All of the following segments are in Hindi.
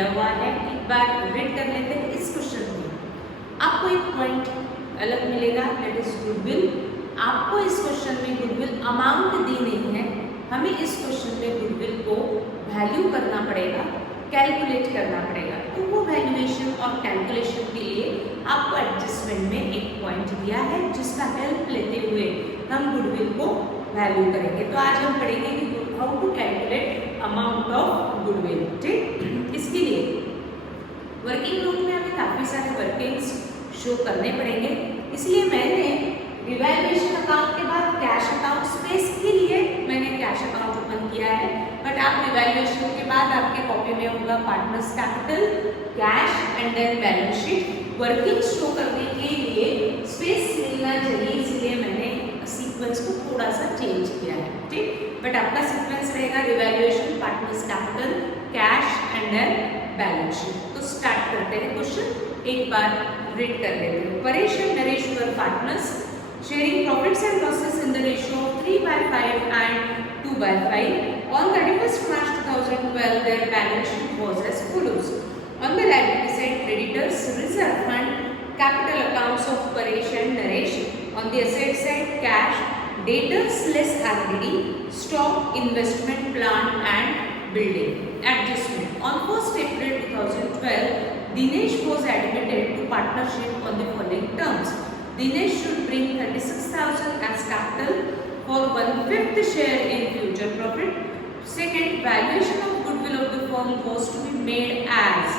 दिया हुआ है। एक बार रीड कर लेते हैं इस क्वेश्चन में। आपको एक पॉइंट अलग मिलेगा, दैट इज गुडविल। आपको इस क्वेश्चन में गुडविल अमाउंट दी नहीं है, हमें इस क्वेश्चन में गुडविल को वैल्यू करना पड़ेगा, कैलकुलेट करना पड़ेगा। तो वो वैल्यूएशन और कैलकुलेशन के लिए आपको एडजस्टमेंट में एक पॉइंट दिया है जिसका हेल्प लेते हुए हम गुडविल को वैल्यू करेंगे। तो आज हम पढ़ेंगे कि how to calculate amount of goodwill. ठीक, इसके लिए वर्किंग नोट में हमें काफ़ी सारे वर्किंग्स शो करने पड़ेंगे, इसलिए मैंने रिवैल्यूएशन अकाउंट के बाद कैश अकाउंट स्पेस के लिए मैंने कैश अकाउंट ओपन किया है। बट आप रिवैल्यूएशन के बाद आपके कॉपी में होगा partners capital, cash and then balance sheet. Working show करने के लिए स्पेस मिलना चाहिए, इसलिए मैंने सीक्वेंस को थोड़ा सा चेंज किया है। ठीक, बट आपका सीक्वेंस रहेगा revaluation, partners capital, cash and then balance sheet. तो स्टार्ट करते हैं क्वेश्चन, एक बार रीड कर लेते हैं। Paresh and Naresh were partners sharing profits and losses in the ratio of 3/5 and 2/5. On 31st March 2012, their balance sheet was as follows. On the liability side, creditors, reserve fund, capital accounts of Paresh and Naresh. On the asset side, cash, debtors less RDD, stock, investment, plant and building. Adjustment. On 1st April 2012, Dinesh was admitted to partnership on the following terms. Dinesh should bring 36,000 as capital for 1/5 share in future profit. Second, valuation of goodwill of the firm was to be made as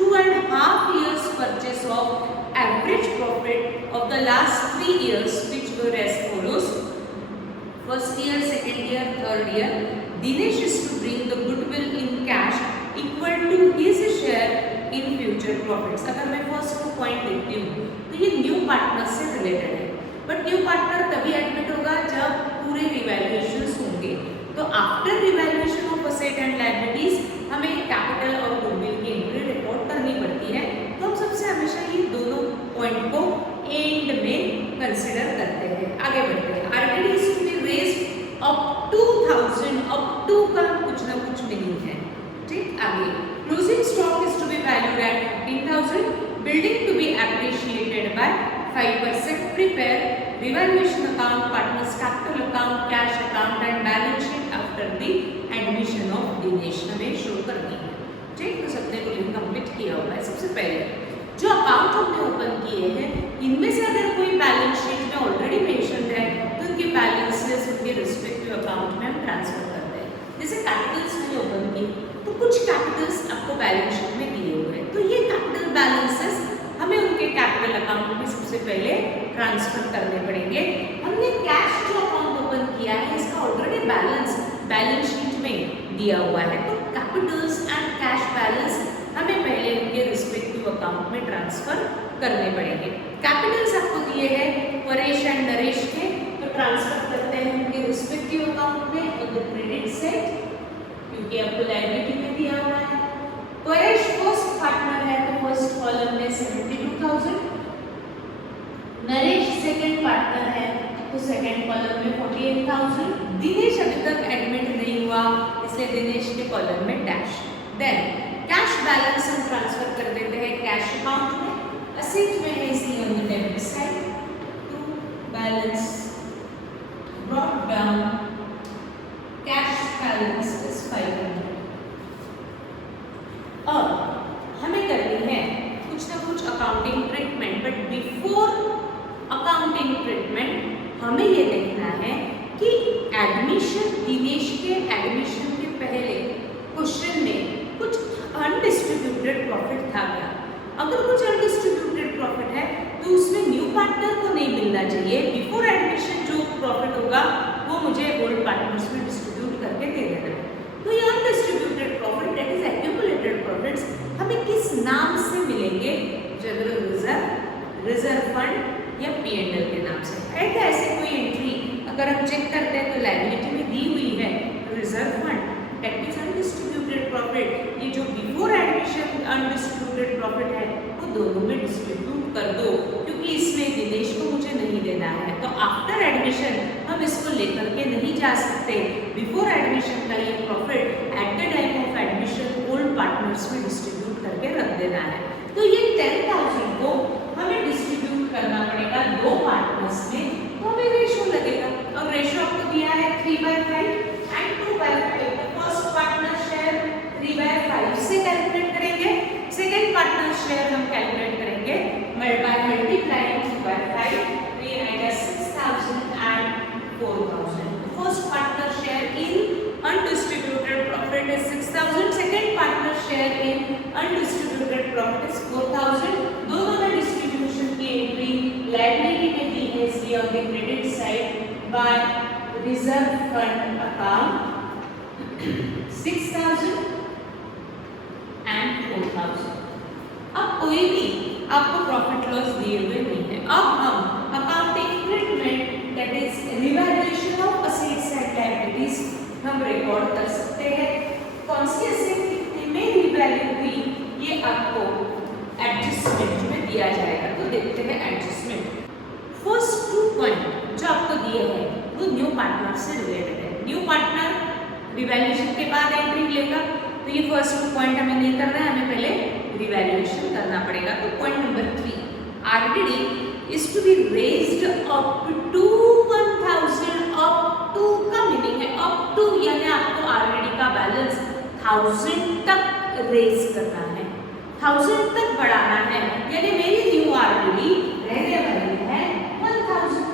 2.5 years purchase of average profit of the last 3 years, which were as follows. First year, second year, third year. Dinesh is to bring the goodwill in cash equal to his share in future profits. अगर मैं फर्स्ट पॉइंट देखती हूँ तो ये न्यू पार्टनर से रिलेटेड है, बट न्यू पार्टनर तभी एडमिट होगा जब पूरे रिवैल्यूएशंस होंगे। तो after revaluation of asset and liabilities हमें कैपिटल और गुडविल की एंट्री रिपोर्ट करनी पड़ती है। तो हम सबसे हमेशा ये दोनों पॉइंट को एंड में कंसिडर करते हैं। आगे बढ़ते हैं। RDD is to be raised up 2000, up to का कुछ ना कुछ मीनिंग है। ठीक, आगे closing stock is to be valued at 15,000, building to be appreciated by 5%. Prepare revaluation account, partners capital account, cash account and balance sheet after the admission of Dinesh हमें शो करनी है। ठीक, तो सबने को कंप्लीट किया हुआ है। सबसे पहले जो अकाउंट हमने ओपन किए हैं इनमें से अगर कोई बैलेंस शीट में ऑलरेडी मेंशन है तो उनके बैलेंसेस उनके रिस्पेक्टिव अकाउंट में हम ट्रांसफर करते हैं। जैसे कैपिटल्स मैंने ओपन की तो कुछ कैपिटल्स आपको बैलेंस शीट में दिए हुए हैं, तो ये कैपिटल बैलेंसेस हमें उनके कैपिटल अकाउंट में सबसे पहले ट्रांसफर करने पड़ेंगे। हमने कैश जो अकाउंट ओपन किया है इसका ऑलरेडी बैलेंस शीट में दिया हुआ है, तो कैपिटल्स एंड कैश बैलेंस हमें पहले उनके रिस्पेक्टिव अकाउंट में ट्रांसफर करने पड़ेंगे। कैपिटल्स आपको दिए हैं परेश एंड नरेश के, तो ट्रांसफर करते हैं उनके रिस्पेक्टिव अकाउंट में ऑन द क्रेडिट साइड, क्योंकि आपको लायबिलिटी में दिया हुआ है। परेश फर्स्ट पार्टनर है तो फर्स्ट कॉलम में 72,000, नरेश सेकंड पार्टनर है तो सेकंड कॉलम में 48,000। दिनेश अभी तक एडमिट नहीं हुआ इसलिए दिनेश के कॉलम में डैश। देन कैश बैलेंस हम ट्रांसफर कर देते हैं कैश अकाउंट में। असेट में है इसलिए ऑन द डेबिट साइड, तो balance brought down, cash balance is 500। अब हमें करनी है कुछ ना कुछ accounting treatment, but before accounting treatment हमें ये देखना है कि एडमिशन, दिनेश के एडमिशन के पहले क्वेश्चन में कुछ अनडिस्ट्रीब्यूटेड प्रॉफिट था क्या? अगर कुछ अनडिस्ट्रीब्यूटेड प्रॉफिट है तो उसमें न्यू पार्टनर को नहीं मिलना चाहिए। बिफोर एडमिशन जो प्रॉफिट होगा वो मुझे ओल्ड पार्टनर्स में डिस्ट्रीब्यूट करके दे देना है। तो ये undistributed profit, that is accumulated profits, हमें किस नाम से मिलेंगे? जनरल रिजर्व, रिजर्व फंड या P&L के नाम से। ऐसा ऐसे कोई एंट्री अगर हम चेक करते हैं तो लायबिलिटी में दी हुई है reserve fund, that means undistributed profit. ये जो बिफोर एडमिशन अनडिस्ट्रीब्यूटेड प्रॉफिट है वो दोनों में डिस्ट्रीब्यूट कर दो, क्योंकि इसमें दिनेश को मुझे नहीं देना है। तो आफ्टर एडमिशन हम इसको लेकर के नहीं जा सकते। बिफोर एडमिशन का ये profit at the time of admission old partners में डिस्ट्रीब्यूट करके रख देना है। तो ये 10,000 को हमें डिस्ट्रीब्यूट करना पड़ेगा दो पार्टनर्स में, तो हमें रेशियो लगेगा और रेशियो आपको दिया है 3/5 एंड 2/5। तो फर्स्ट पार्टनर शेयर 3/5 से कैलकुलेट करेंगे, सेकंड पार्टनर शेयर हम कैलकुलेट करेंगे मल्टीप्लाइंग 2/5, तो ये आएगा 6,000 and 4,000। First partner share in undistributed profit is 6,000, second partner share in undistributed profit is 4,000। दोनों में डिस्ट्रीब्यूशन की एंट्री लायबिलिटी में दी है, इसलिए on the credit side by reserve fund account 6,000 and 4,000। अब कोई भी आपको प्रॉफिट लॉस दिए हुए नहीं है। अब हम accounting treatment that is revaluation of assets and liabilities हम रिकॉर्ड कर सकते हैं। कौन सी एसेट कितने में रिवैल्यू हुई ये आपको एडजस्टमेंट में दिया जाएगा। तो देखते हैं एडजस्टमेंट। फर्स्ट 2 पॉइंट जो आपको दिए हैं वो न्यू पार्टनर से रिलेटेड है। न्यू पार्टनर रिवैल्यूएशन के बाद एंट्री लेगा, तो ये फर्स्ट 2 पॉइंट हमें नहीं करना है, हमें पहले रिवैल्यूएशन करना पड़ेगा। तो point number 3, RDD is to be raised up to 1,000। up to का मीनिंग है up to यानी आपको आरडीडी का बैलेंस 1,000 तक रेज करना है, 1,000 तक बढ़ाना है। यानी मेरी न्यू आरडीडी रहने वाली है 1,000।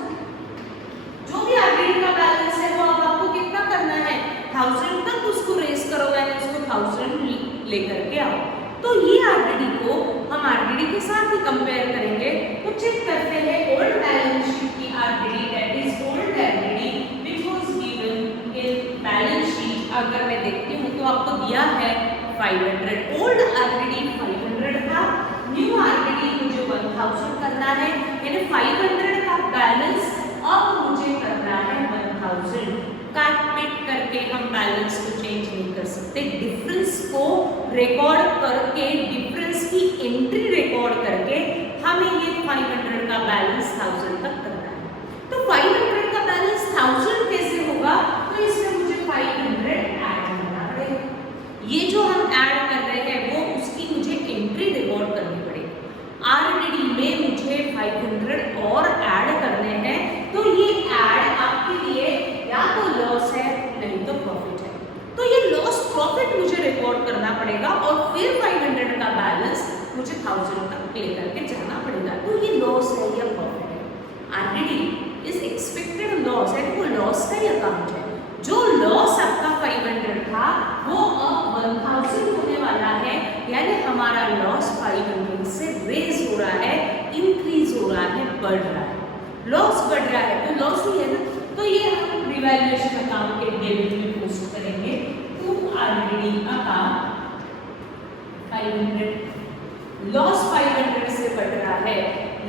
जो भी आरडीडी का बैलेंस है वो अब आपको कितना करना है, 1,000 तक उसको रेज करो, यानी उसको 1,000 लेकर के आओ। तो ये आरडीडी को हम आरडीडी के साथ ही कंपेयर करेंगे। तो चेक करते हैं ओल्ड बैलेंस शीट की RDD, that is old RDD which was given in balance sheet. अगर मैं देखती हूँ तो आपको दिया है 500। ओल्ड आरडीडी 500 था, न्यू आरडीडी मुझे 1,000 करना है, यानी 500 का बैलेंस अब मुझे करना है 1,000। काट-पीट करके हम बैलेंस को चेंज नहीं कर सकते, डिफरेंस को रिकॉर्ड करके, डिफरेंस की एंट्री रिकॉर्ड करके हमें ये 500 का बैलेंस 1,000 तक करना है। तो 500 का बैलेंस 1,000 कैसे होगा, तो इसमें मुझे 500 ऐड करना पड़ेगा। ये जो हम ऐड कर रहे हैं वो उसकी मुझे एंट्री रिकॉर्ड करनी पड़ेगी। आरडीडी में मुझे 500 और ऐड करने हैं, तो ये ऐड आपके लिए या तो लॉस है नहीं तो प्रॉफिट है। तो ये लॉस प्रॉफिट मुझे रिकॉर्ड करना पड़ेगा और फिर 500 का बैलेंस मुझे 1,000 तक लेकर के जाना पड़ेगा। तो ये लॉस है या प्रॉफिट है। आरडीडी इज एक्सपेक्टेड लॉस, यानी वो लॉस का ही अकाउंट है। जो लॉस आपका 500 था वो अब 1,000 होने वाला है, यानी हमारा लॉस 500 से रेज हो रहा है, इंक्रीज हो रहा है, बढ़ रहा है। लॉस बढ़ रहा है तो लॉस ही है ना। तो ये हम रिवैल्यूएशन अकाउंट के डेबिट में पोस्ट करेंगे टू आरडीडी अकाउंट 500। लॉस 500 से बढ़ रहा है,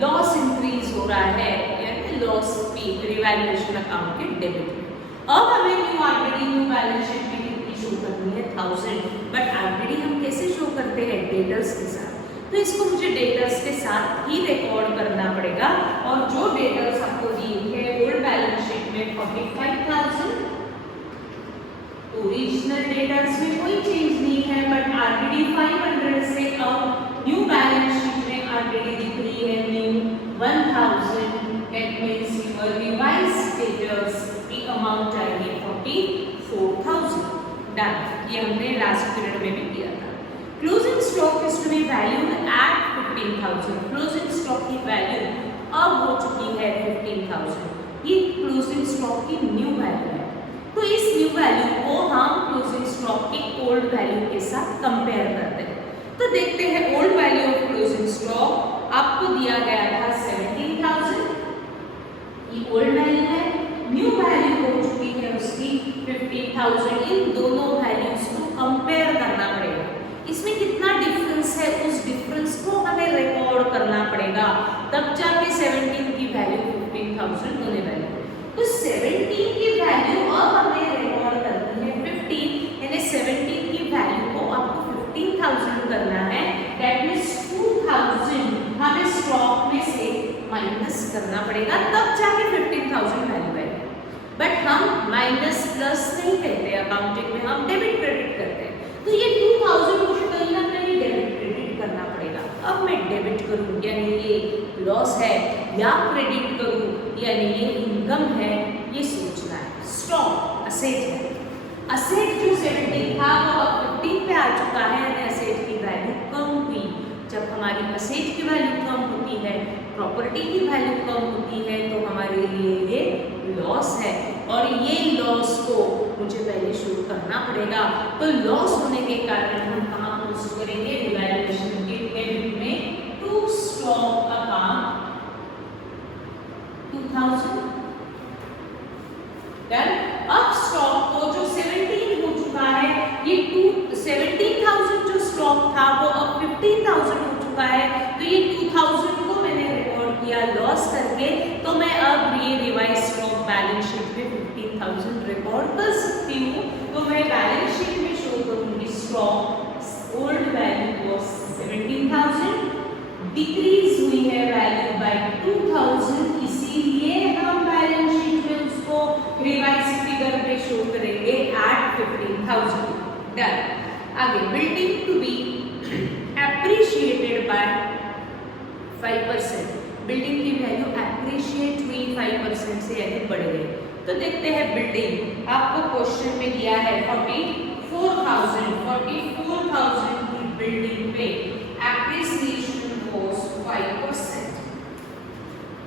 लॉस इंक्रीज हो रहा है, यानी लॉस भी रिवैल्यूएशन अकाउंट के डेबिट में। अब हमें new RDD new balance sheet में कितनी शो करनी है 1,000, बट आरडीडी हम कैसे शो करते हैं, डेटर्स के साथ। तो इसको मुझे डेटर्स के साथ ही रिकॉर्ड करना पड़ेगा और जो डेटर्स आपको दी है ओल्ड बैलेंस शीट में 45,000, ओरिजिनल डेटर्स में कोई चेंज नहीं है, बट आरडीडी 500 से अब न्यू बैलेंस शीट में आरडीडी दिख रही है new 1,000। That means your revised debtors की अमाउंट आएगी 44,000। डन, ये हमने लास्ट पीरियड में भी किया था। Closing stock is to be valued at 15,000। Closing stock की वैल्यू अब हो चुकी है 15,000। ये क्लोजिंग स्टॉक की न्यू वैल्यू है। तो इस न्यू वैल्यू को हम क्लोजिंग स्टॉक की ओल्ड वैल्यू के साथ कंपेयर करते हैं। तो देखते हैं old value of closing stock आपको दिया गया था 17,000, ये ओल्ड वैल्यू है। न्यू वैल्यू हो चुकी है उसकी 15,000। इन दोनों वैल्यूज को कंपेयर करना पड़ेगा। इसमें कितना डिफरेंस है, उस डिफरेंस को हमें रिकॉर्ड करना पड़ेगा, तब जाके 17 की वैल्यू 15,000 होने वाली है। तो 17 की वैल्यू अब हमें रिकॉर्ड करनी है 15, यानी 17 की वैल्यू को आपको 15,000 करना है। दैट मींस 2,000 हमें स्टॉक में से माइनस करना पड़ेगा, तब जाके 15,000 वैल्यू आएगी। बट हम माइनस प्लस नहीं कहते अकाउंटिंग में, हम डेबिट क्रेडिट करते हैं। तो ये 2,000 मुझे कहीं ना कहीं डेबिट क्रेडिट अब मैं डेबिट करूँ यानी ये लॉस है या क्रेडिट करूँ यानी ये इनकम है, ये सोचना है। स्टॉक असेट है, असेट जो 17 था वो अब 15 पे आ चुका है यानी असेट की वैल्यू कम हुई। जब हमारी असेट की वैल्यू कम होती है, प्रॉपर्टी की वैल्यू कम होती है, तो हमारे लिए ये लॉस है और ये लॉस को मुझे पहले शो करना पड़ेगा। तो लॉस होने के कारण हम कहाँ पोस्ट करेंगे, रिवैल्यूएशन के डेबिट में टू स्टॉक अकाउंट 2000। डन। अब स्टॉक को जो 17 हो चुका है, ये 17,000 जो स्टॉक था वो अब 15,000 हो चुका है, तो ये 2,000 को मैंने रिकॉर्ड किया लॉस करके, तो मैं अब ये रिवाइज स्टॉक बैलेंस शीट में 15,000 रिकॉर्ड कर सकती हूँ। तो मैं बैलेंस शीट में शो करूंगी stock old value was 17,000, decrease हुई है वैल्यू बाय 2,000, इसीलिए हम बैलेंस शीट में उसको रिवाइज फिगर पे शो करेंगे एट 15,000। डन। आगे building to be appreciated by 5%, building की वैल्यू एप्रिशिएट हुई 5% से यानी बढ़ गई। तो देखते हैं बिल्डिंग, आपको क्वेश्चन में दिया है 44,000 की बिल्डिंग पे एप्रिसिएशन वाज 5%।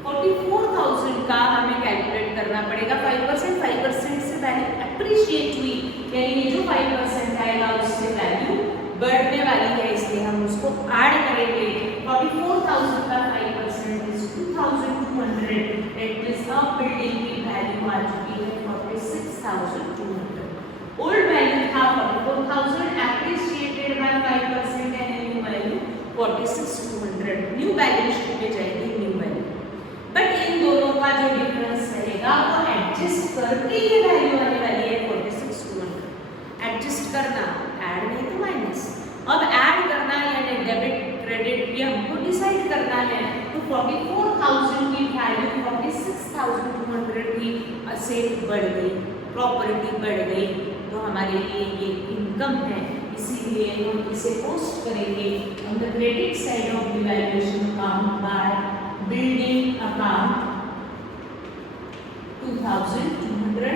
44,000 का हमें कैलकुलेट करना पड़ेगा 5% से वैल्यू एप्रिशिएट हुई यानी ये जो 5% आएगा उससे वैल्यू बढ़ने वाली है, इसलिए हम उसको ऐड करेंगे। 44,000 का 5% is 2,200, it is a building की वैल्यू आ चुकी है 46,200। ओल्ड वैल्यू था 44,000 appreciated by 5% and new value 46,200। New balance sheet में जाएगी न्यू वैल्यू, बट इन दोनों का जो डिफरेंस रहेगा वो एडजस्ट करके ये वैल्यू आने वाली है 46,200। एडजस्ट करना, ऐड नहीं तो माइनस। अब ऐड करना यानी डेबिट क्रेडिट ये हमको डिसाइड करना है। तो 44,000 की वैल्यू 46,200 की असेट बढ़ गई, प्रॉपर्टी बढ़ गई, तो हमारे लिए ये इनकम है, इसीलिए हम इसे पोस्ट करेंगे on the credit side of the valuation account by building account 2,200।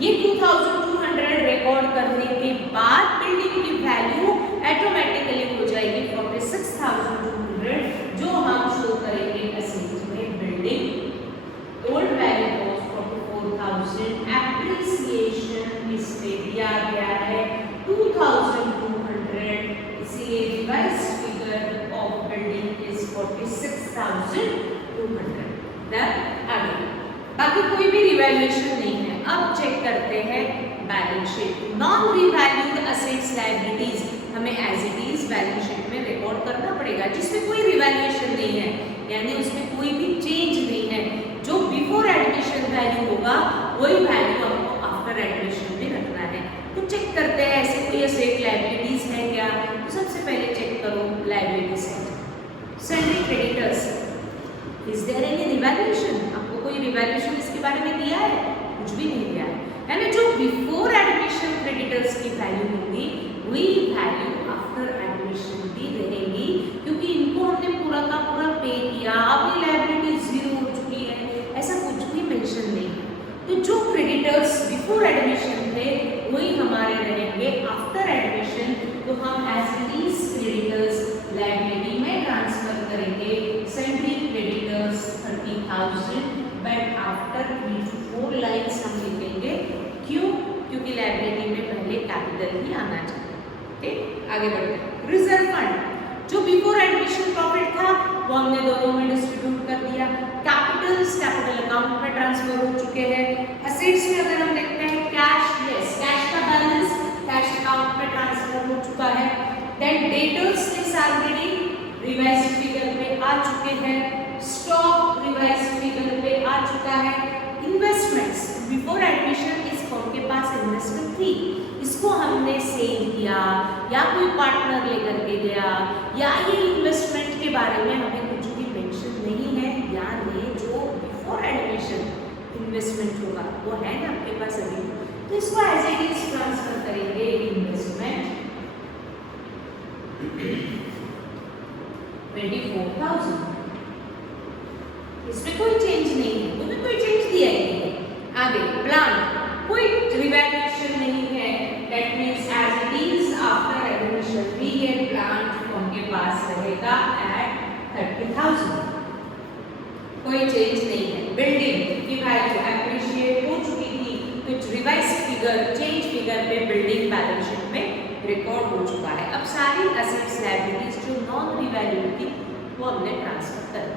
ये 2,200 रिकॉर्ड करने के बाद बिल्डिंग की वैल्यू ऑटोमेटिकली हो जाएगी 46,200, जो हम शो करेंगे असेट में building. Old value was 44,000, appreciation इसमें दिया गया है 2,200, इसीलिए revise figure of building is 46,200। आगे बाकी कोई भी रिवैल्यूएशन नहीं है। अब चेक करते हैं balance sheet. Non revalued assets liabilities हमें as it is balance sheet में रिकॉर्ड करना पड़ेगा, जिसमें कोई रिवैल्यूएशन नहीं है यानी उसमें कोई भी चेंज नहीं है। जो बिफोर एडमिशन वैल्यू होगा वही वैल्यू आपको आफ्टर एडमिशन में रखना है। तो चेक करते हैं ऐसे कोई असेट लायबिलिटीज है क्या। तो सबसे पहले चेक करो liability side. Salary creditors, is there any revaluation? आपको कोई रिवैल्यूएशन इसके बारे में दिया है? कुछ भी नहीं दिया है, यानी जो बिफोर एडमिशन क्रेडिटर्स की वैल्यू होगी वही वैल्यू आफ्टर एडमिशन भी रहेगी, क्योंकि इनको हमने पूरा का पूरा पे किया, अब ये लायबिलिटी जीरो हो चुकी है, ऐसा कुछ भी मेंशन नहीं है। तो जो क्रेडिटर्स बिफोर एडमिशन थे वही हमारे रहेंगे आफ्टर एडमिशन। तो हम as it is creditors liability में ट्रांसफर करेंगे। Salary creditors 30,000, but after 3 to 4 lines हम लिखेंगे। क्यों? क्योंकि लायबिलिटी में पहले कैपिटल ही आना चाहिए। ठीक, आगे बढ़ते हैं। रिजर्व फंड जो बिफोर एडमिशन प्रॉफिट था वो हमने दोनों में डिस्ट्रीब्यूट कर दिया। कैपिटल अकाउंट में ट्रांसफर हो चुके हैं। असेट्स में अगर हम देखते हैं कैश, यस कैश का बैलेंस कैश अकाउंट में ट्रांसफर हो चुका है। Then debtors is already revise figure पे आ चुके हैं। स्टॉक रिवाइज फिगर पे आ चुका है। इन्वेस्टमेंट्स बिफोर एडमिशन इस फर्म के पास इन्वेस्टमेंट थी, इसको हमने सेल किया या कोई पार्टनर लेकर के गया, या ये इन्वेस्टमेंट के बारे में हमें कुछ भी मेंशन नहीं है। याद है जो बिफोर एडमिशन इन्वेस्टमेंट होगा वो है ना आपके पास अभी, तो इसको एज इट इज ट्रांसफर करेंगे इन्वेस्टमेंट। 24,000। इसमें कोई चेंज नहीं है, उसमें कोई चेंज दिया ही नहीं है। आगे प्लांट, कोई रिवैल्यूएशन नहीं है, that means as it is after admission भी ये प्लांट उनके पास रहेगा एट 30,000, कोई चेंज नहीं है। बिल्डिंग की वैल्यू एप्रिशिएट हो चुकी थी, कुछ रिवाइज फिगर, चेंज फिगर पे बिल्डिंग बैलेंस शीट में रिकॉर्ड हो चुका है। अब सारी एसेट्स लायबिलिटीज जो नॉन रिवैल्यूड थी वो हमने ट्रांसफर कर दी।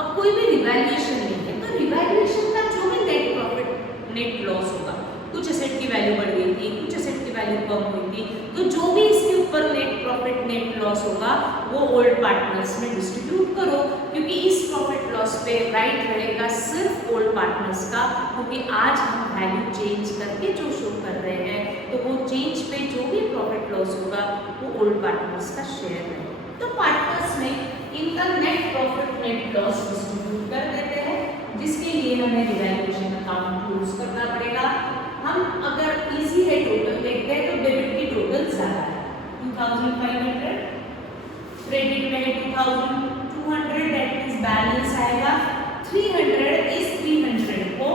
अब कोई भी रिवैल्यूएशन नहीं है, तो रिवैल्यूएशन का जो भी नेट प्रॉफिट नेट लॉस होगा, कुछ एसेट की वैल्यू बढ़ गई थी, कुछ एसेट की वैल्यू कम हुई थी, तो जो भी इसके ऊपर नेट प्रॉफिट नेट लॉस होगा वो ओल्ड पार्टनर्स में डिस्ट्रीब्यूट करो, क्योंकि इस प्रॉफिट लॉस पे राइट रहेगा सिर्फ ओल्ड पार्टनर्स का, क्योंकि आज हम वैल्यू चेंज करके जो शो कर रहे हैं, तो वो चेंज पे जो भी प्रॉफिट लॉस होगा वो ओल्ड पार्टनर्स का शेयर है। तो पार्टनर्स में इनका net profit net loss distribute कर देते हैं, जिसके लिए हमें रिवैल्यूएशन अकाउंट यूज करना पड़ेगा। हम अगर इजी है टोटल देखते हैं तो डेबिट की टोटल ज्यादा है 2500, क्रेडिट में 2200, दैट मींस बैलेंस आएगा 300। इस 300 को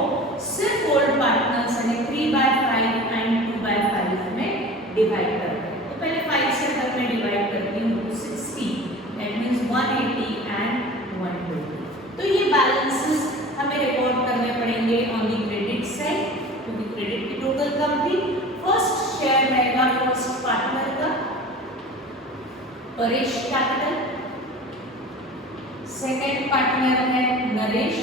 सिर्फ ओल्ड पार्टनर्स यानी 3/5 एंड 2/5 में डिवाइड करते हैं। तो पहले 5 से अगर मैं डिवाइड करती हूँ तो 60, दैट मींस 180 एंड 120। तो ये बैलेंसेस हमें रिकॉर्ड करने पड़ेंगे ऑन द क्रेडिट साइड, क्योंकि क्रेडिट की टोटल कम थी। फर्स्ट शेयर रहेगा फर्स्ट पार्टनर का, परेश कैपिटल। सेकंड पार्टनर है नरेश,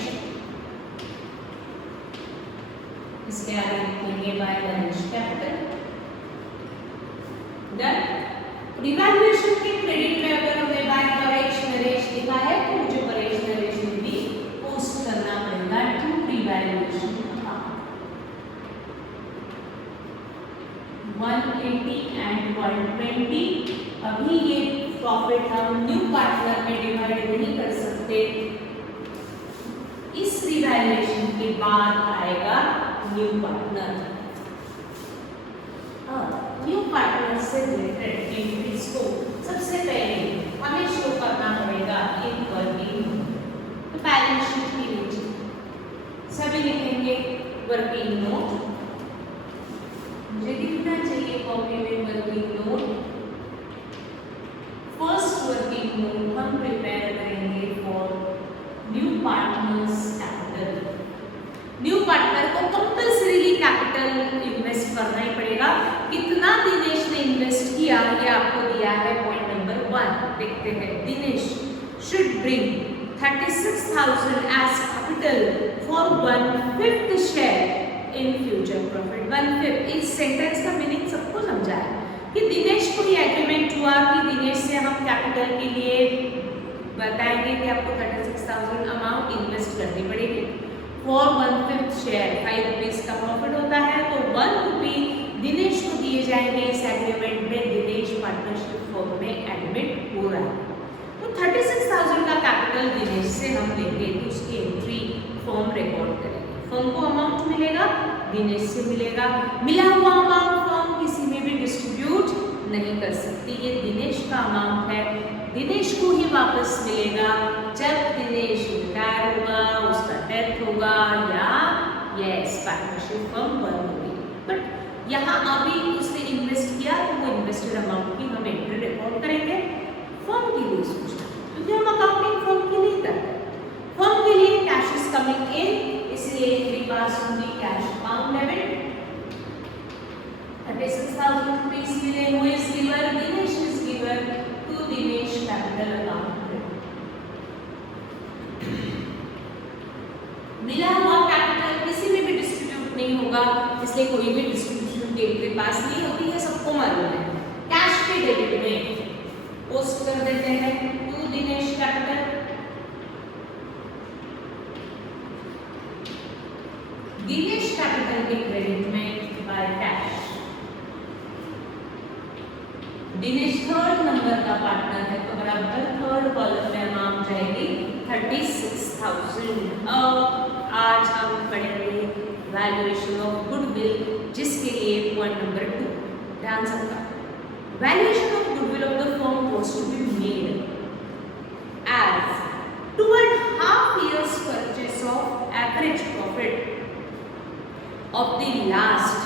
इसके आगे लिखेंगे by Naresh capital. Done. Revaluation के क्रेडिट में अगर हमें बाय परेश नरेश लिखा है तो मुझे परेश नरेश भी पोस्ट करना पड़ेगा टू रिवैल्यूएशन अकाउंट। 180 एंड 120। अभी ये प्रॉफिट हम न्यू पार्टनर में डिवाइड नहीं कर सकते, इस रिवैल्यूएशन के बाद आएगा न्यू पार्टनर। न्यू पार्टनर से रिलेटेड एंट्रीज को सबसे पहले हमें शो करना पड़ेगा इन वर्किंग नोट। तो बैलेंस शीट के नीचे सभी लिखेंगे वर्किंग नोट। मुझे लिखना चाहिए कॉपी में working note. First working note हम प्रिपेयर करेंगे for new partners capital. New partner को कंपल्सरीली कैपिटल इन्वेस्ट करना ही पड़ेगा। कितना दिनेश ने इन्वेस्ट किया ये आपको दिया है पॉइंट नंबर 1। देखते हैं। Dinesh should bring 36,000 as capital for 1/5 share in future profit. 1/5 इस सेंटेंस का मीनिंग सबको समझा है कि दिनेश को ये एग्रीमेंट हुआ कि दिनेश से हम कैपिटल के लिए बताएंगे कि आपको 36,000 अमाउंट इन्वेस्ट करनी पड़ेगी फॉर 1/5 शेयर। 5 रुपीज का प्रॉफिट होता है तो 1 रुपी दिनेश को दिए जाएंगे। इस एग्रीमेंट में दिनेश पार्टनरशिप फॉर्म में एडमिट हो रहा है। तो 36,000 का कैपिटल दिनेश से हम लेंगे तो उसकी एंट्री फॉर्म रिकॉर्ड करेंगे। फॉर्म को अमाउंट मिलेगा, दिनेश से मिलेगा। मिला हुआ अमाउंट फॉर्म किसी में भी डिस्ट्रीब्यूट नहीं कर सकती। ये दिनेश का अमाउंट है, दिनेश को ही वापस मिलेगा जब दिनेश रिटायर होगा, उसका डेथ होगा या यस पार्टनरशिप फर्म बंद होगी। बट यहाँ अभी उसने इन्वेस्ट किया तो वो इन्वेस्टेड अमाउंट की हम एंट्री रिकॉर्ड करेंगे। फर्म के लिए सोचना, क्योंकि हम अकाउंटिंग फर्म के लिए करते हैं। फर्म के लिए कैश इज कमिंग इन, इसलिए एंट्री पास होगी कैश अकाउंट डेबिट। 36,000 रुपीज मिले हुए इस given, Dinesh is given to Dinesh capital account. मिला हुआ कैपिटल किसी में भी डिस्ट्रीब्यूट नहीं होगा, इसलिए कोई भी डिस्ट्रीब्यूशन के एंट्री पास नहीं होती है, सबको मालूम है। कैश के डेबिट में पोस्ट कर देते हैं to Dinesh capital. Dinesh capital के क्रेडिट में by cash. Dinesh third number का पार्टनर है तो बराबर थर्ड कॉलम में अमाउंट जाएगी 36,000। आज हम पढ़ेंगे वैल्यूएशन ऑफ गुडविल, जिसके लिए पॉइंट नंबर 2 ध्यान सबका। Valuation of goodwill of the firm was to be made. of the last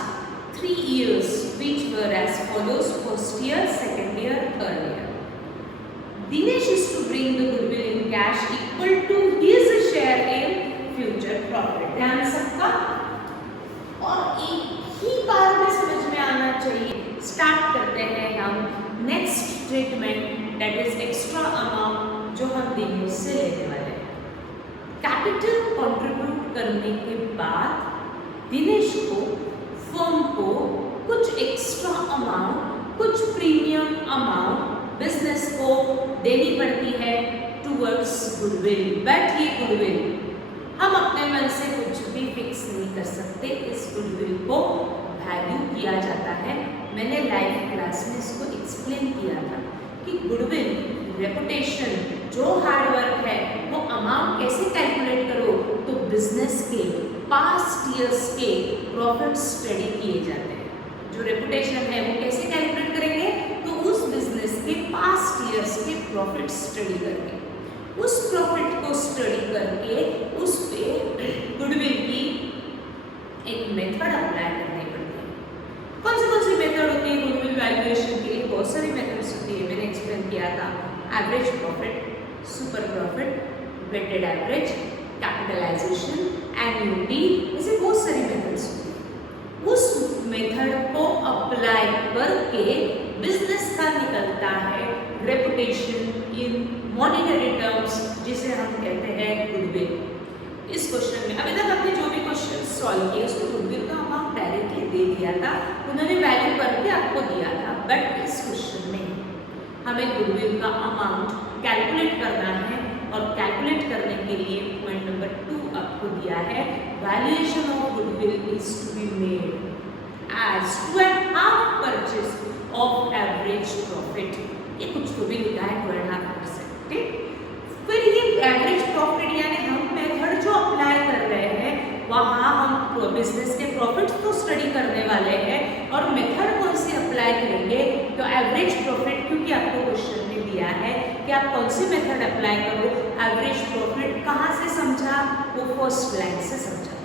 3 years which were as follows: first year, second year, third year. Dinesh is to bring the goodwill in cash equal to his share in future profit. ध्यान सबका और एक ही बार में समझ में आना चाहिए। स्टार्ट करते हैं हम next treatment, that is extra amount जो हम दिनेश से लेने वाले हैं। कैपिटल कंट्रीब्यूट करने के बाद दिनेश को, फर्म को कुछ एक्स्ट्रा अमाउंट, कुछ प्रीमियम अमाउंट बिजनेस को देनी पड़ती है टूवर्ड्स गुडविल। बट ये गुडविल हम अपने मन से कुछ भी फिक्स नहीं कर सकते, इस गुडविल को वैल्यू किया जाता है। मैंने लाइव क्लास में इसको एक्सप्लेन किया था कि गुडविल, रेपुटेशन, जो हार्ड वर्क है वो अमाउंट कैसे कैलकुलेट करो, तो बिजनेस के पास्ट ईयर्स के प्रॉफिट स्टडी किए जाते हैं। जो रेपुटेशन है वो कैसे कैलकुलेट करेंगे, तो उस बिजनेस के पास्ट ईयर्स के प्रॉफिट स्टडी करके, उस प्रॉफिट को स्टडी करके उस पे गुडविल की एक मेथड अप्लाई करनी पड़ती है। कौन सी मेथड होती है गुडविल वैल्यूएशन के लिए? बहुत सारी मेथड्स होती है, मैंने एक्सप्लेन किया था। Average profit, super profit, weighted average, capitalisation, annuity, ऐसे बहुत सारी मेथड्स होती है। उस मेथड को अप्लाई करके बिजनेस का निकलता है रेपुटेशन इन मॉनेटरी टर्म्स, जिसे हम कहते हैं गुडविल। इस क्वेश्चन में अभी तक आपने जो भी क्वेश्चन सॉल्व किए उसमें गुडविल का अमाउंट डायरेक्टली दे दिया था, उन्होंने वैल्यू करके आपको दिया था। बट इस क्वेश्चन में हमें गुडविल का अमाउंट कैलकुलेट करना है, और कैलकुलेट करने के लिए पॉइंट नंबर 2 आपको दिया है, valuation of goodwill is to be made as 2.5 purchase of average profit। ये कुछ तो भी लिखा है 2.5%, ठीक। फिर ये एवरेज प्रॉफिट यानी हम मेथड जो अप्लाई कर रहे हैं वहाँ हम बिजनेस के प्रॉफिट तो स्टडी करने वाले हैं, और मेथड कौन सी अप्लाई करेंगे, तो एवरेज प्रॉफिट, क्योंकि आपको क्वेश्चन में दिया है कि आप कौन सी मेथड अप्लाई करो। एवरेज प्रॉफिट कहाँ से समझा, वो फर्स्ट लाइन से समझा।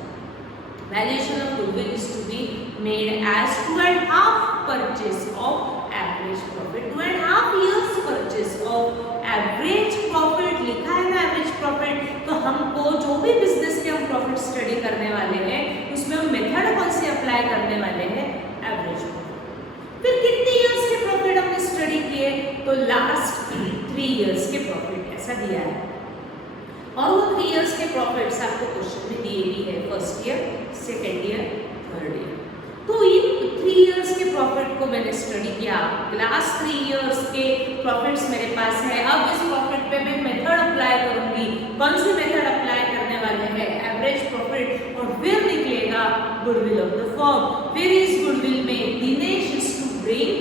Valuation of goodwill is to be made as 2.5 purchase of average profit, 2.5 years purchase of average profit लिखा है ना एवरेज प्रॉफिट। तो हमको जो भी बिजनेस के हम प्रॉफिट स्टडी करने वाले हैं उसमें हम मेथड कौन सी अप्लाई करने वाले हैं, एवरेज प्रॉफिट। फिर कितने इयर्स के प्रॉफिट हमने स्टडी किए, तो लास्ट 3 इयर्स के प्रॉफिट ऐसा दिया है, और वो 3 इयर्स के प्रॉफिट्स आपको क्वेश्चन में दिए भी है, first year, second year, third year. तो इन 3 इयर्स के प्रॉफिट को मैंने स्टडी किया, लास्ट 3 इयर्स के प्रॉफिट्स मेरे पास है। अब इस प्रॉफिट पे मैं मेथड अप्लाई करूंगी, कौन सी मेथड अप्लाई करने वाले हैं, एवरेज प्रॉफिट, और फिर निकलेगा गुडविल ऑफ द फर्म। फिर इस गुडविल में Dinesh is to bring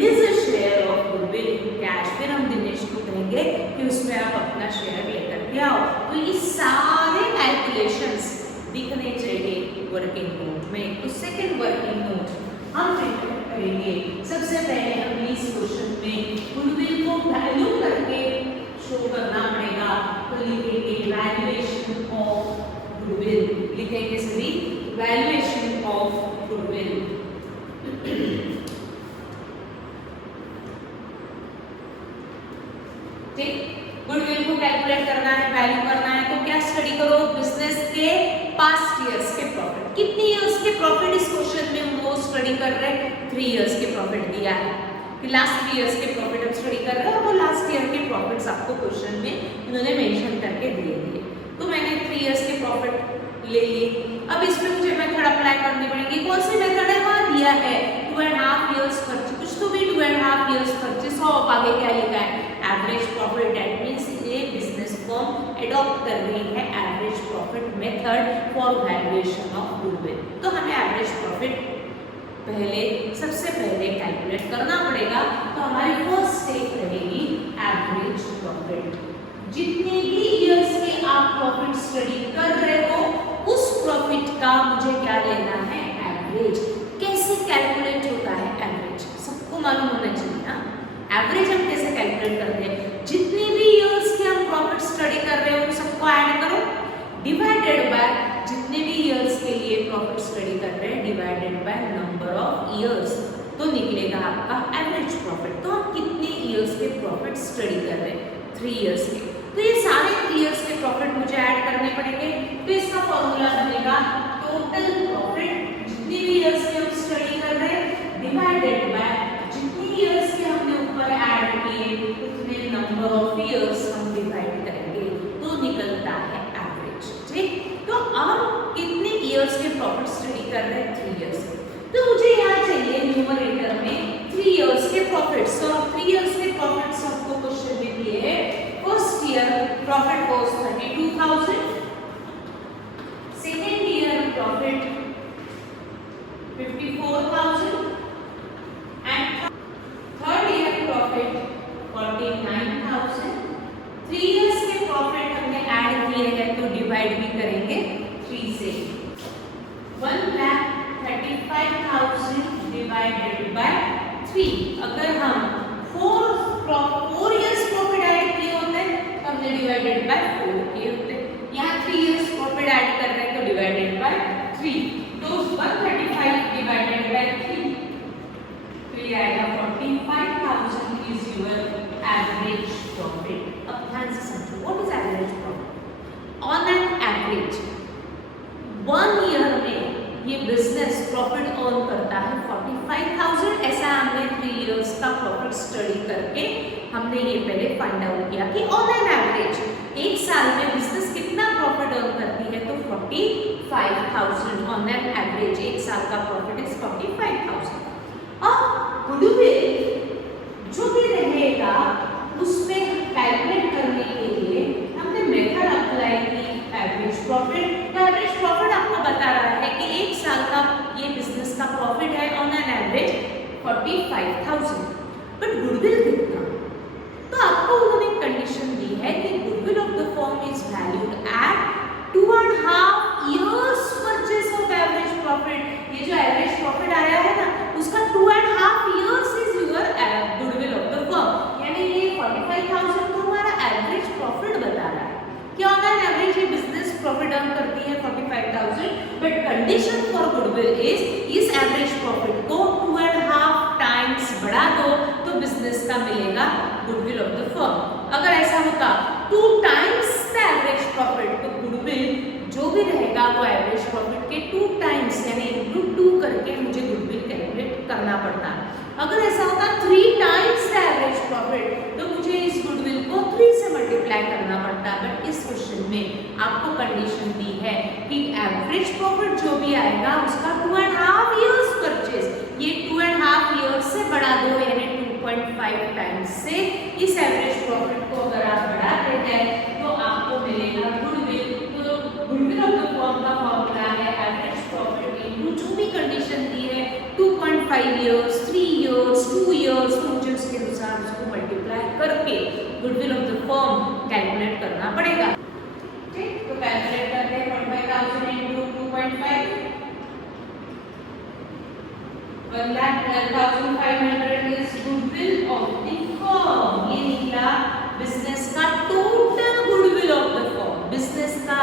his share of goodwill in cash. फिर हम दिनेश को कहेंगे कि उसमें आप अपना शेयर लेकर के आओ। तो ये सारे कैलकुलेशंस दिखने चाहिए वर्किंग नोट में। तो सेकंड वर्किंग नोट हम प्रिपेयर करेंगे। सबसे पहले हम इस क्वेश्चन में गुडविल को वैल्यू करके शो करना पड़ेगा, तो लिखेंगे वैल्यूएशन ऑफ गुडविल, लिखेंगे सभी वैल्यूएशन ऑफ गुडविल। गुडविल को कैलकुलेट करना है, वैल्यू करना है, तो क्या स्टडी करो, बिजनेस के पास्ट ईयर्स के प्रॉफिट। कितने इयर्स के प्रॉफिट इस क्वेश्चन में वो स्टडी कर रहे हैं, 3 इयर्स के प्रॉफिट दिया है कि लास्ट 3 इयर्स के प्रॉफिट हम स्टडी कर रहे हैं, और वो लास्ट ईयर के प्रॉफिट्स आपको क्वेश्चन में इन्होंने मेंशन करके दिए। तो मैंने 3 इयर्स के प्रॉफिट ले लिए। अब इसमें मुझे मेथड अप्लाई करनी पड़ेगी, कौन सी मेथड है, वहाँ दिया है 2.5 इयर्स परचेज, कुछ तो भी 2.5 इयर्स परचेज, और आगे क्या लिखा है, एवरेज प्रॉफिट। दैट मींस ये बिजनेस फर्म एडॉप्ट कर रही है average profit method for valuation of goodwill. तो हमें एवरेज प्रॉफिट सबसे पहले कैलकुलेट करना पड़ेगा। तो हमारी फर्स्ट स्टेप रहेगी एवरेज प्रॉफिट। जितने भी इयर्स के आप प्रॉफिट स्टडी कर रहे हो उस प्रॉफिट का मुझे क्या लेना है, एवरेज। कैसे कैलकुलेट होता है एवरेज, सबको मालूम होना चाहिए ना। एवरेज हम कैसे कैलकुलेट करते हैं, जितने भी इयर्स के हम प्रॉफिट स्टडी कर रहे हो उन सबको ऐड करो, डिवाइडेड बाय जितने भी इयर्स के लिए प्रॉफिट स्टडी कर रहे हैं divided by number of years, तो निकलेगा आपका एवरेज प्रॉफिट। तो हम कितने ईयर्स के प्रॉफिट स्टडी कर रहे हैं? 3 ईयर्स के। तो ये सारे 3 ईयर्स के प्रॉफिट मुझे ऐड करने पड़ेंगे। तो इसका फॉर्मूला बनेगा टोटल प्रॉफिट, जितनी भी ईयर्स के हम स्टडी कर रहे हैं, डिवाइडेड बाय जितनी ईयर्स के हमने ऊपर ऐड किए उतने नंबर ऑफ ईयर्स हम डिवाइड करेंगे, तो निकलता है एवरेज। ठीक, तो अब कितने ईयर्स के प्रॉफिट स्टडी कर रहे हैं? 3 ईयर्स के। तो मुझे यहाँ चाहिए न्यूमरेटर में 3 ईयर्स के प्रॉफिट्स। तो 3 ईयर्स के प्रॉफिट्स आपको क्वेश्चन में दिए हैं। First year profit was 32,000, second year profit 54,000 and third year profit 49,000। 3 years के प्रॉफिट हमने ऐड किए हैं तो डिवाइड भी करेंगे 3 से। 1,35,000 डिवाइडेड बाय 3। अगर हम 4 ईयर्स प्रॉफिट ऐड किए होते हैं तो हमने डिवाइडेड बाय 4 किए होते हैं। यहाँ 3 ईयर्स प्रॉफिट ऐड कर रहे हैं तो डिवाइडेड बाय 3। तो 135 डिवाइडेड बाय 3 तो ये आएगा 45,000 इज योर एवरेज प्रॉफिट। अब ध्यान से समझो, what is average profit? On an average 1 year में ये बिजनेस प्रॉफिट अर्न करता है 45,000। ऐसा हमने 3 इयर्स का प्रॉफिट स्टडी करके हमने ये पहले फाइंड आउट किया कि ऑन एन एवरेज एक साल में बिजनेस कितना प्रॉफिट अर्न करती है, तो 45,000 ऑन एन एवरेज एक साल का प्रॉफिट इज 45,000। अब गुडविल जो भी रहेगा उसमें कैलकुलेट करने के लिए हमने मेथड अप्लाई की एवरेज प्रॉफिट। एवरेज प्रॉफिट आपको बता रहा है कि एक साल का ये बिजनेस का प्रॉफिट है on an average 45,000, but goodwill कितना? तो आपको उन्होंने कंडीशन दी है कि goodwill of the firm is valued at 2.5 years purchase of average profit. ये जो एवरेज प्रॉफिट आया है ना, उसका 2.5 years is your goodwill of the firm. यानी ये 45,000 तो हमारा एवरेज प्रॉफिट बता रहा है कि ऑन एन एवरेज ये बिजनेस प्रॉफिट अर्न करती है 45,000, but condition for goodwill is इस एवरेज प्रॉफिट को 2.5 टाइम्स बढ़ा दो तो बिजनेस का मिलेगा गुडविल ऑफ द फर्म। अगर ऐसा होता 2 टाइम्स द एवरेज प्रॉफिट, तो गुडविल जो भी रहेगा वो एवरेज प्रॉफिट के 2 टाइम्स यानी इनटू 2 करके मुझे गुडविल कैलकुलेट करना पड़ता। अगर ऐसा होता 3 टाइम्स द एवरेज प्रॉफिट, तो मुझे इस गुडविल को 3 से मल्टीप्लाई करना पड़ता। बट इस क्वेश्चन में आपको कंडीशन दी है कि एवरेज प्रॉफिट जो भी आएगा उसका 2.5 इयर्स परचेज, ये 2.5 इयर्स से बढ़ा दो यानी 2.5 टाइम्स से इस एवरेज प्रॉफिट को अगर आप बढ़ाते हैं तो आपको मिलेगा गुडविल। तो गुडविल ऑफ द फर्म का फॉर्मूला है एवरेज प्रॉफिट इनटू जो भी कंडीशन दी है 2.5 इयर्स, 3 इयर्स, 2 इयर्स, तो मुझे उसके अनुसार उसको मल्टीप्लाई करके goodwill of the firm calculate करना पड़ेगा। ठीक, तो कैलकुलेट करते हैं 45,000 into 2.5 1,12,500 is goodwill of the firm. ये निकला बिजनेस का total goodwill of the firm. Business का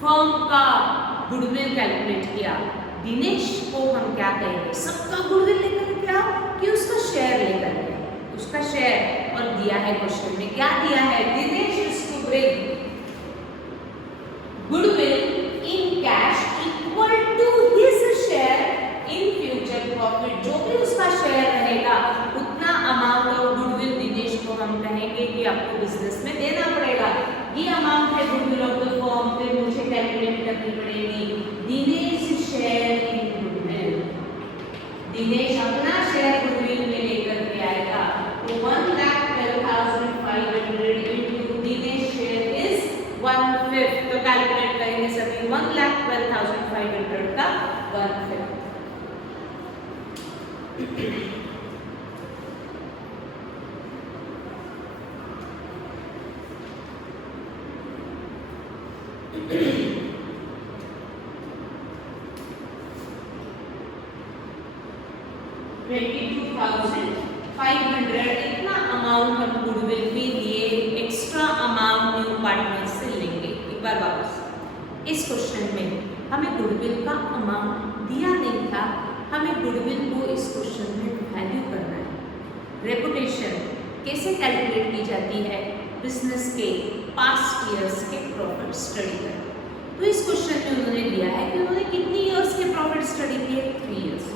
फर्म का गुडविल कैलकुलेट किया। दिनेश को हम क्या कहेंगे? सबका गुडविल लेकर क्या कि उसका शेयर लेकर के, उसका शेयर। और दिया है क्वेश्चन में क्या दिया है? Dinesh is to bring goodwill in cash equal to his share in future profit. जो भी उसका शेयर रहेगा उतना अमाउंट ऑफ गुडविल दिनेश को हम कहेंगे कि आपको बिजनेस में देना पड़ेगा। ये अमाउंट है गुडविल ऑफ द फर्म, फिर मुझे कैलकुलेट करनी पड़ेगी Dinesh share in goodwill. Dinesh अपना शेयर गुडविल में लेकर के आएगा, तो 1,12,500 इनटू दिनेश शेयर इज 1/5। तो कैलकुलेट करेंगे सभी 1,12,500 का 1/5। इतना अमाउंट हम गुडविल में दिए, एक्स्ट्रा अमाउंट न्यू पार्टनर से लेंगे। एक बार वापस इस क्वेश्चन में हमें गुडविल का अमाउंट दिया नहीं था, हमें गुडविल को इस क्वेश्चन में वैल्यू करना है। रेपुटेशन कैसे कैलकुलेट की जाती है, बिजनेस के पास्ट ईयर्स के प्रॉफिट स्टडी कर। तो इस क्वेश्चन में उन्होंने दिया है कि उन्होंने कितनी ईयर्स के प्रॉफिट स्टडी किए, 3 ईयर्स।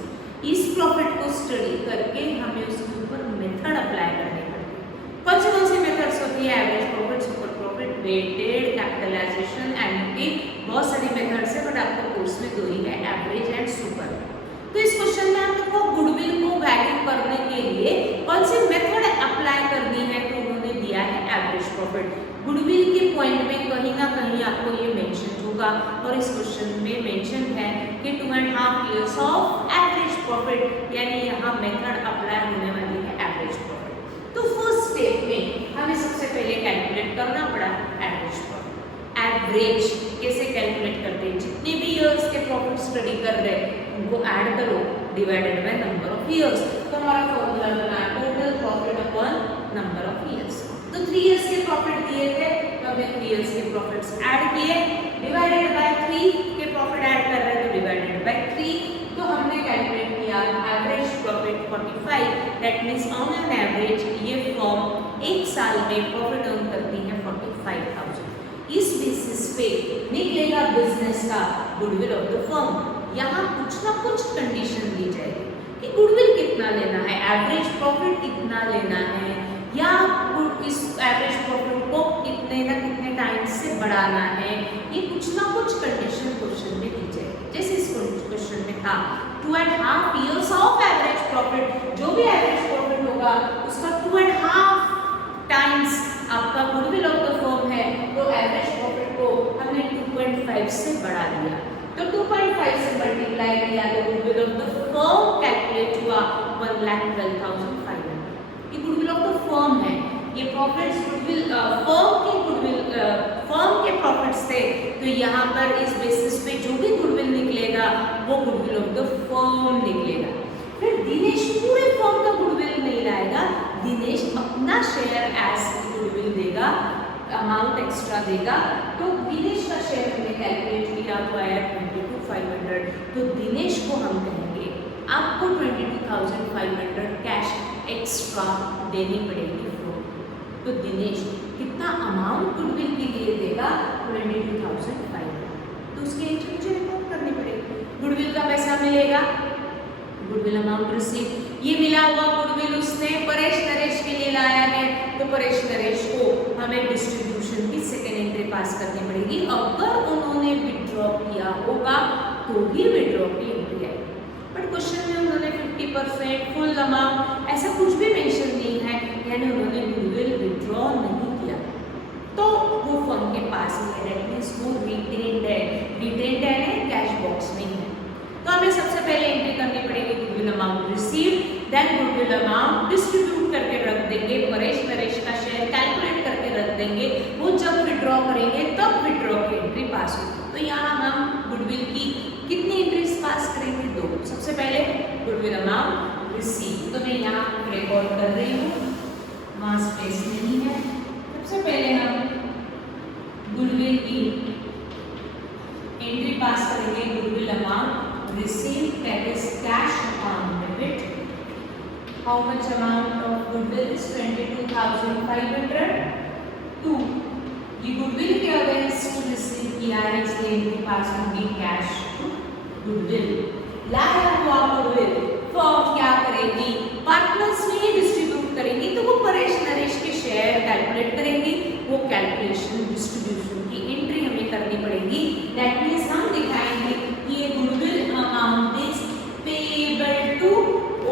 इस प्रॉफिट को स्टडी करके हमें उसके ऊपर मेथड अप्लाई करने पड़ते हैं। कौन सी मेथड्स होती है, average profit, super profit, weighted, capitalisation, annuity, बहुत सारी मेथड्स है, बट आपको कोर्स में 2 ही है, एवरेज एंड सुपर। तो इस क्वेश्चन में आपको गुडविल को वैल्यू करने के लिए कौन सी मेथड अप्लाई करनी है, तो उन्होंने दिया है एवरेज प्रॉफिट। गुडविल के पॉइंट में कहीं ना कहीं आपको ये मेंशन होगा, और इस क्वेश्चन में मेंशन है कि 2.5 years ऑफ एवरेज प्रॉफिट, यानी यहाँ मेथड अप्लाई होने वाली है एवरेज प्रॉफिट। तो फर्स्ट स्टेप में हमें सबसे पहले कैलकुलेट करना पड़ा एवरेज प्रॉफिट। एवरेज कैसे कैलकुलेट करते हैं, जितने भी ईयर्स के प्रॉफिट स्टडी कर रहे हैं उनको ऐड करो, divided by number of years. तो हमारा फॉर्मूला बना total profit upon number of years. तो 3 ईयर्स के प्रॉफिट दिए थे, तो हमने 3 ईयर्स के प्रॉफिट्स ऐड किए, डिवाइडेड बाय 3 के प्रॉफिट ऐड कर रहे हैं तो डिवाइडेड बाय 3। तो हमने कैलकुलेट किया average profit 45, that means on an average ये फर्म एक साल में प्रॉफिट अर्न करती है 45,000। इस बेसिस पे निकलेगा बिजनेस का गुडविल ऑफ द फर्म। यहाँ कुछ ना कुछ कंडीशन दी जाएगी कि गुडविल कितना लेना है, एवरेज प्रॉफिट कितना लेना है, या इस एवरेज प्रॉफिट को कितने ना कितने टाइम से बढ़ाना है। ये कुछ ना कुछ कंडीशन क्वेश्चन में दी जाएगी। जैसे इस क्वेश्चन में था 2.5 years ऑफ एवरेज प्रॉफिट, जो भी एवरेज प्रॉफिट होगा उसका 2.5 टाइम्स आपका गुडविल ऑफ द फर्म है, तो एवरेज प्रॉफिट को हमने 2.5 से बढ़ा दिया। तो 2.5 से मल्टीप्लाई किया तो goodwill of the firm calculate हुआ 1,12,500। ये गुडविल ऑफ द फर्म है, ये प्रॉफिट्स गुडविल फर्म के प्रॉफिट्स थे। तो यहाँ पर इस बेसिस पे जो भी गुडविल निकलेगा वो गुडविल ऑफ द फर्म निकलेगा। फिर दिनेश पूरे फर्म का गुडविल नहीं लाएगा, दिनेश अपना शेयर एज गुडविल देगा, अमाउंट एक्स्ट्रा देगा। तो दिनेश का शेयर हमने कैलकुलेट किया हुआ है 22,500। तो दिनेश को हम कहेंगे आपको 22,500 कैश एक्स्ट्रा देनी पड़ेगी फर्म। तो दिनेश कितना अमाउंट गुडविल के लिए देगा, 22,500। तो उसकी एंट्री मुझे रिपोर्ट करनी पड़ेगी। गुडविल का पैसा मिलेगा, गुडविल अमाउंट रिसीव, ये मिला हुआ गुडविल उसने परेश नरेश के लिए लाया है, तो परेश नरेश को हमें डिस्ट्रीब्यूशन की सेकेंड एंट्री पास करनी पड़ेगी। अगर उन्होंने विड्रॉ किया होगा तो ही विड्रॉ की एंट्री आएगी। बट क्वेश्चन में उन्होंने 50% फुल अमाउंट ऐसा कुछ भी मेंशन नहीं है, यानी उन्होंने गुडविल विड्रॉ नहीं किया, तो वो फर्म के पास ही है, दैट मींस वो रिटेन्ड है। रिटेन्ड है कैश बॉक्स में है। तो हमें सबसे पहले एंट्री करनी पड़ेगी goodwill amount receive, then goodwill amount distribute करके रख देंगे, परेश नरेश का शेयर कैलकुलेट करके रख देंगे। वो जब विड्रॉ करेंगे तब विड्रॉ की एंट्री पास होगी। तो यहाँ हम गुडविल की कितनी एंट्रीज पास करेंगे, 2। सबसे पहले गुडविल अमाउंट रिसीव, तो मैं यहाँ रिकॉर्ड कर रही हूँ, वहाँ स्पेस नहीं है। सबसे पहले हम गुडविल की एंट्री पास करेंगे, goodwill amount received, that is cash upon debit. How much amount of goodwill is 22,500? 2. ये गुडविल के अगेंस्ट रिसीव किया है, इसलिए इनके पास होगी कैश टू गुडविल। लाया हुआ गुडविल फर्म क्या करेगी, पार्टनर्स में ही डिस्ट्रीब्यूट करेंगी। तो वो परेश नरेश के शेयर कैलकुलेट करेंगी, वो कैलकुलेशन डिस्ट्रीब्यूशन की एंट्री हमें करनी पड़ेगी। दैट मीन्स हम दिखाएंगे कि ये goodwill amount is payable to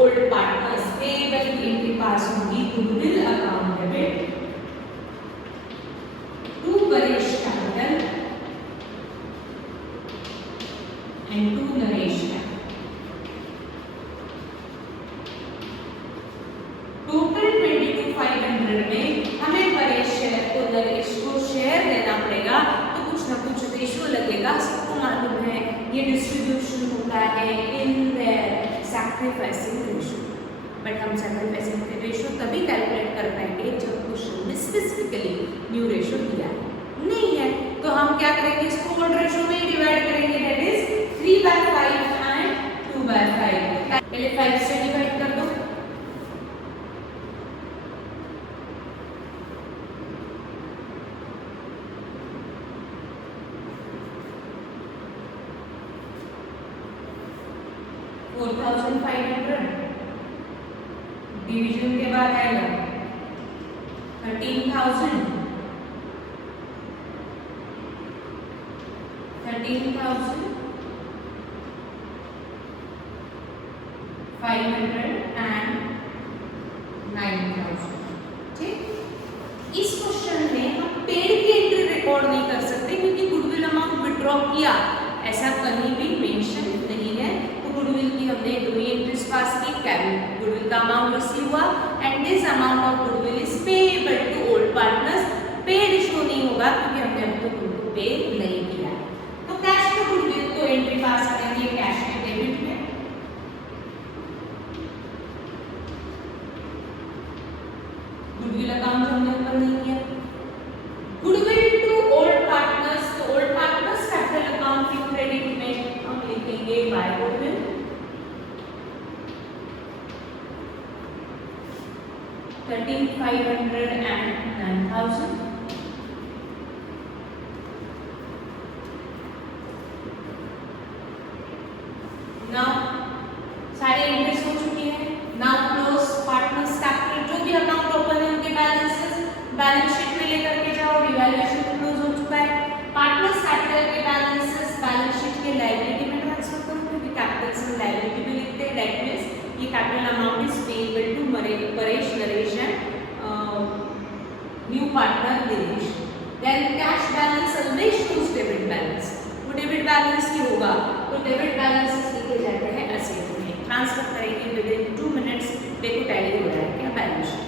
old partners. Payable की एंट्री पास होगी goodwill account debit to Paresh capital and to Naresh capital. Total 22,500 में हमें परेश को नरेश को शेयर देना पड़ेगा, तो कुछ ना कुछ रेशियो लगेगा। सबको मालूम है ये डिस्ट्रीब्यूशन होता है in their sacrificing ratio, but हम सैक्रिफाइसिंग रेशियो तभी कैलकुलेट कर पाएंगे जब क्वेश्चन में स्पेसिफिकली न्यू रेशियो दिया है। नहीं है तो हम क्या करेंगे, इसको ओल्ड रेशियो में डिवाइड करेंगे, दैट इज पहले 5 से डिवाइड कर दो, डिवीजन के बाद आएगा 13,000 9,000। ठीक, इस क्वेश्चन में हम पेड की एंट्री रिकॉर्ड नहीं कर सकते क्योंकि गुडविल अमाउंट विड्रॉ किया ऐसा कहीं भी मेंशन नहीं है। तो गुडविल की हमने दो ही एंट्रीज पास की, गुडविल का अमाउंट रिसीव हुआ and this amount of goodwill is payable to old partners. Paid show नहीं होगा क्योंकि हमने अब तक उनको पे नहीं किया। तो कैश टू गुडविल तो एंट्री पास करेंगे कैश के डेबिट में, गुडविल अकाउंट हमने ऊपर नहीं किया। गुडविल टू ओल्ड पार्टनर्स, तो ओल्ड पार्टनर्स कैपिटल अकाउंट की क्रेडिट में हम लिखेंगे बाय गुडविल 13,500 and 9,000। नाउ सारे एंट्रीज हो चुकी है। नाउ क्लोज पार्टनर्स कैपिटल, जो भी अकाउंट ओपन है उनके बैलेंसेस बैलेंस शीट में लेकर के जाओ। रिवैल्यूएशन क्लोज हो चुका है। पार्टनर्स कैपिटल के बैलेंसेस बैलेंस शीट के लायबिलिटी में ट्रांसफर करो क्योंकि कैपिटल से लायबिलिटी भी लिखते हैं। दैट मींस ये capital amount is payable to Paresh Naresh and new partner Dinesh. Then cash balance always shows debit balance, वो डेबिट बैलेंस ही होगा तो डेबिट बैलेंसेस लिखे जाते हैं असेट में। ट्रांसफर करेंगे विद इन 2 मिनट्स। देखो टैली हो रहा है क्या बैलेंस शीट।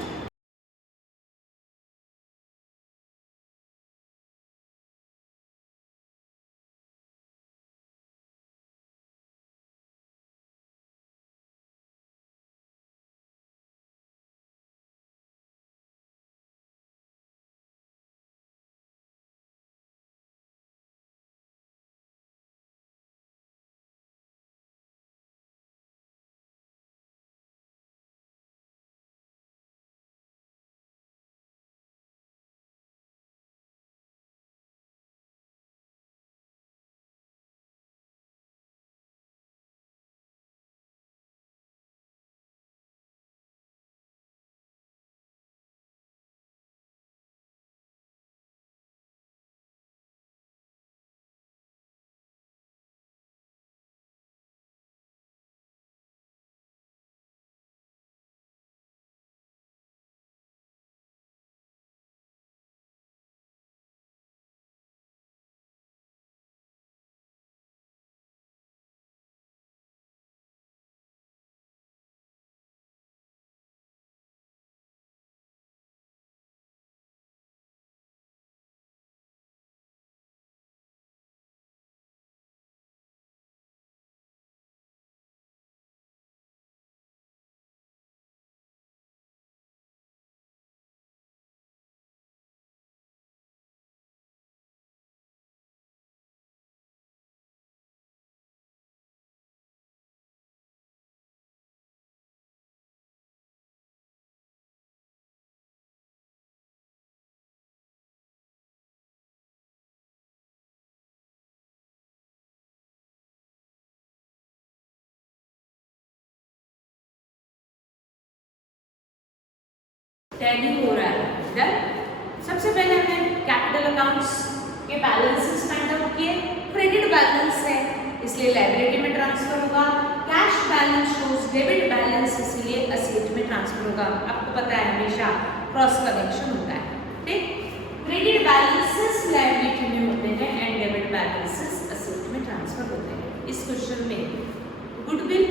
टैली हो रहा है इधर। सबसे पहले हमने कैपिटल अकाउंट्स के बैलेंसेस फाइंड आउट किए। क्रेडिट बैलेंस है इसलिए लायबिलिटी में ट्रांसफर होगा। Cash balance shows debit balance इसलिए असेट में ट्रांसफर होगा। आपको पता है हमेशा क्रॉस कनेक्शन होता है। ठीक, क्रेडिट बैलेंसेस लायबिलिटी में होते हैं एंड डेबिट बैलेंसेस असेट में ट्रांसफर होते हैं। इस क्वेश्चन में गुडविल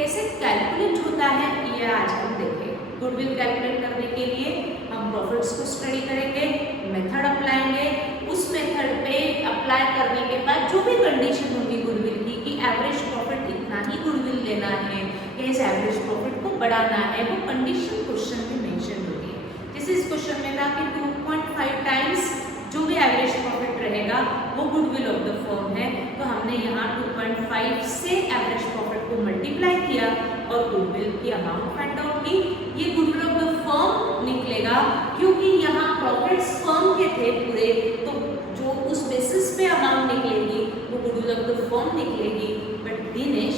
कैसे कैलकुलेट होता है ये आज हम देखेंगे। गुडविल कैलकुलेट करने के लिए हम प्रॉफिट्स को स्टडी करेंगे, मेथड अपनाएंगे। उस मेथड पे अप्लाई करने के बाद जो भी कंडीशन होगी गुडविल की कि एवरेज प्रॉफिट इतना ही गुडविल लेना है या इस एवरेज प्रॉफिट को बढ़ाना है, वो कंडीशन क्वेश्चन में मेंशन होगी। जैसे इस क्वेश्चन में था कि 2.5 टाइम्स जो भी एवरेज प्रॉफिट रहेगा वो गुडविल ऑफ द फर्म है, तो हमने यहाँ 2.5 से एवरेज प्रॉफिट को को मल्टीप्लाई किया और गुडविल की अमाउंट फाइंड आउट की। ये गुडविल ऑफ द फर्म निकलेगा क्योंकि यहाँ प्रॉफिट्स फर्म के थे पूरे, तो जो उस बेसिस पे अमाउंट निकलेगी वो गुडविल ऑफ द फर्म निकलेगी। बट दिनेश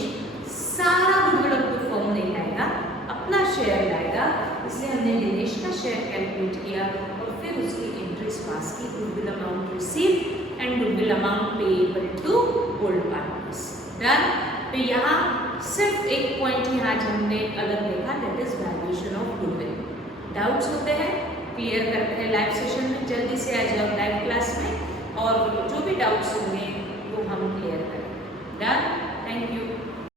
सारा गुडविल ऑफ द फर्म नहीं लाएगा, अपना शेयर लाएगा, इसलिए हमने दिनेश का शेयर कैलकुलेट किया और फिर उसकी एंट्रीज पास की, goodwill amount receive and goodwill amount payable to old partners. Done. तो यहाँ सिर्फ एक पॉइंट यहाँ हमने अलग देखा, that is valuation of goodwill. Doubts होते हैं क्लियर करते हैं लाइव सेशन में, जल्दी से आ जाओ लाइव क्लास में और जो भी डाउट्स होंगे वो हम क्लियर करें। डन। Thank you.